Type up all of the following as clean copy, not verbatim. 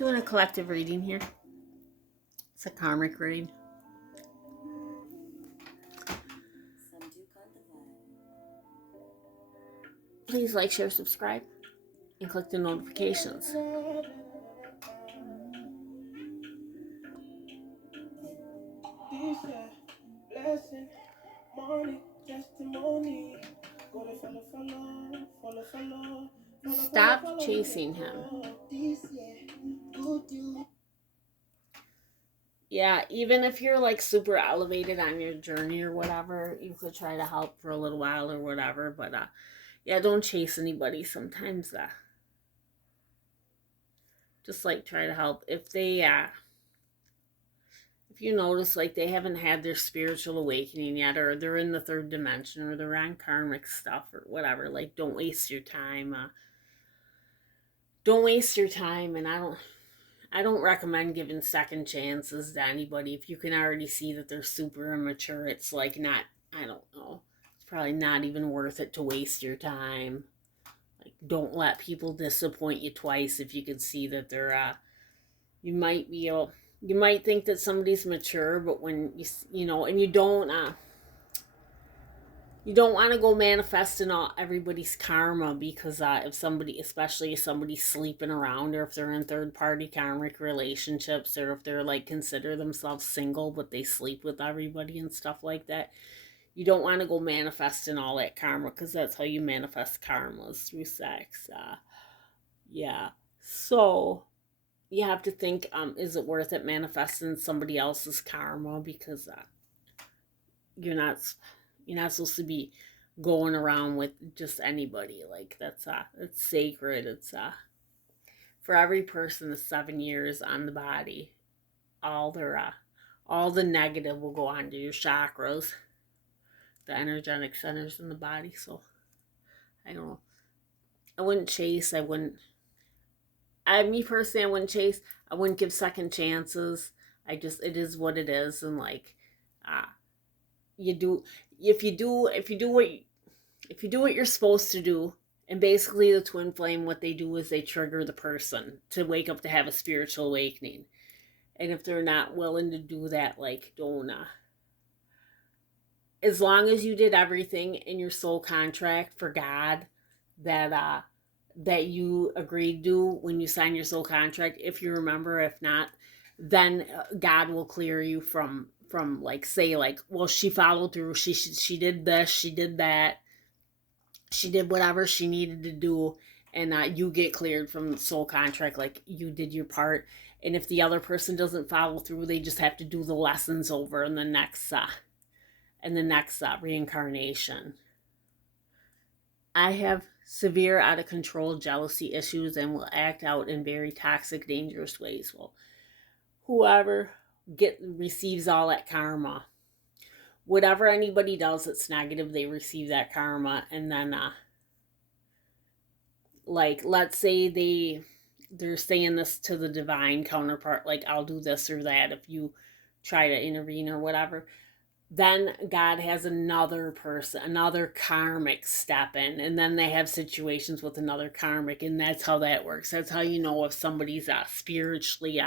Doing a collective reading here. It's a karmic read. Please like, share, subscribe, and click the notifications. Stop chasing him. Yeah, even if you're like super elevated on your journey or whatever, you could try to help for a little while or whatever. But yeah, don't chase anybody. Sometimes just like try to help. If you notice like they haven't had their spiritual awakening yet, or they're in the third dimension, or they're on karmic stuff or whatever, like don't waste your time. Don't waste your time, and I don't recommend giving second chances to anybody. If you can already see that they're super immature, it's like not, I don't know. It's probably not even worth it to waste your time. Like, don't let people disappoint you twice if you can see that they're, you might think that somebody's mature, but when you know, and you don't want to go manifesting all everybody's karma, because if somebody, especially if somebody's sleeping around, or if they're in third party karmic relationships, or if they're like consider themselves single but they sleep with everybody and stuff like that, you don't want to go manifesting all that karma, because that's how you manifest karmas, through sex. Yeah. So you have to think, is it worth it manifesting somebody else's karma? Because you're not supposed to be going around with just anybody. Like it's sacred. It's for every person, the 7 years on the body, all the negative will go on to your chakras, the energetic centers in the body. So I don't know. I wouldn't chase. Me personally, I wouldn't chase. I wouldn't give second chances. It is what it is, and like, you do if you do what you're supposed to do. And basically the twin flame, what they do is they trigger the person to wake up, to have a spiritual awakening. And if they're not willing to do that, like, don't as long as you did everything in your soul contract for God that you agreed to when you signed your soul contract, if you remember. If not, then God will clear you from like, say, like, well, she followed through, she did this, she did that, she did whatever she needed to do, and you get cleared from the soul contract, like you did your part. And if the other person doesn't follow through, they just have to do the lessons over in the next reincarnation. I have severe out of control jealousy issues and will act out in very toxic, dangerous ways. Well, whoever receives all that karma, whatever anybody does that's negative, they receive that karma. And then like, let's say they're saying this to the divine counterpart, like, I'll do this or that if you try to intervene or whatever. Then God has another karmic step in, and then they have situations with another karmic, and that's how that works. That's how you know if somebody's spiritually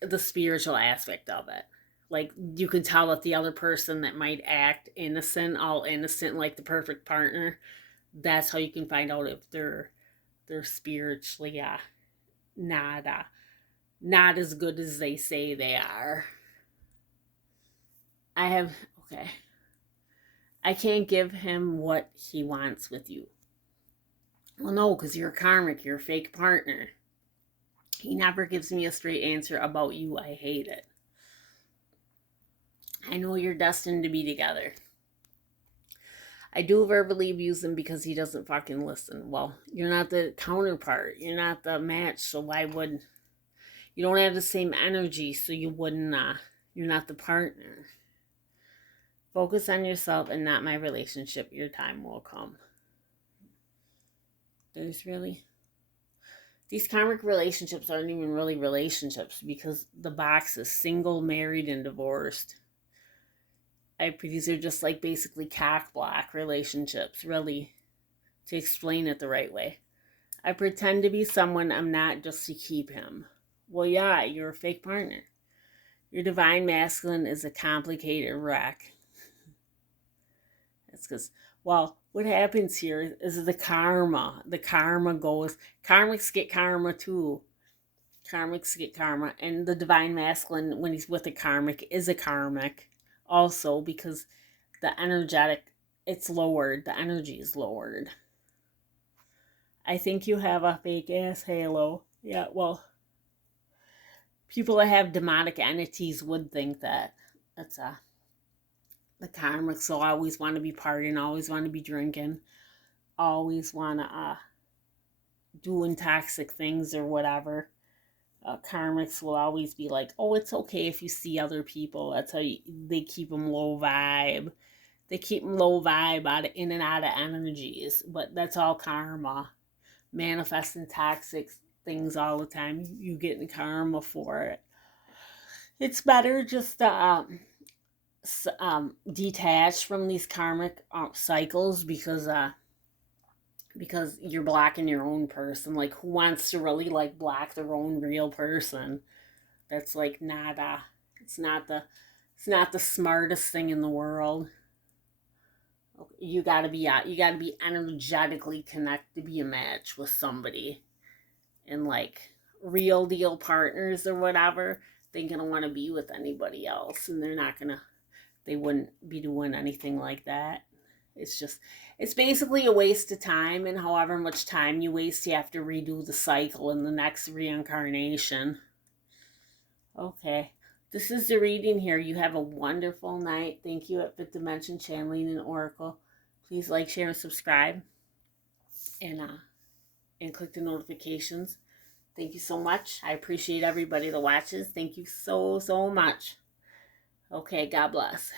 the spiritual aspect of it. Like, you can tell that the other person that might act innocent, all innocent, like the perfect partner, that's how you can find out if they're spiritually not as good as they say they are. I can't give him what he wants with you. Well, no, because you're a karmic, you're a fake partner. He never gives me a straight answer about you. I hate it. I know you're destined to be together. I do verbally abuse him because he doesn't fucking listen. Well, you're not the counterpart. You're not the match, so why would... You don't have the same energy, so you wouldn't... You're not the partner. Focus on yourself and not my relationship. Your time will come. These karmic relationships aren't even really relationships, because the box is single, married, and divorced. These are just like basically cock block relationships, really, to explain it the right way. I pretend to be someone I'm not just to keep him. Well, yeah, you're a fake partner. Your divine masculine is a complicated wreck. That's because, well, what happens here is the karma. The karma goes, karmics get karma too. Karmics get karma. And the divine masculine, when he's with a karmic, is a karmic also because the energetic, it's lowered. The energy is lowered. I think you have a fake ass halo. Yeah, well, people that have demonic entities would think that. That's the karmics will always want to be partying, always want to be drinking, always want to doing toxic things or whatever. Karmics will always be like, oh, it's okay if you see other people. That's how they keep them low vibe. They keep them low vibe out of, in and out of energies. But that's all karma. Manifesting toxic things all the time. You getting karma for it. It's better just to detach from these karmic cycles because you're blocking your own person. Like, who wants to really like block their own real person? That's like not it's not the it's not the smartest thing in the world. You gotta be energetically connected to be a match with somebody, and like real deal partners or whatever. They gonna want to be with anybody else, and they wouldn't be doing anything like that. It's just, it's basically a waste of time, and however much time you waste, you have to redo the cycle in the next reincarnation. Okay, this is the reading here. You have a wonderful night. Thank you at Fifth Dimension Channeling and Oracle. Please like, share, and subscribe, and click the notifications. Thank you so much. I appreciate everybody that watches. Thank you so much. Okay, God bless.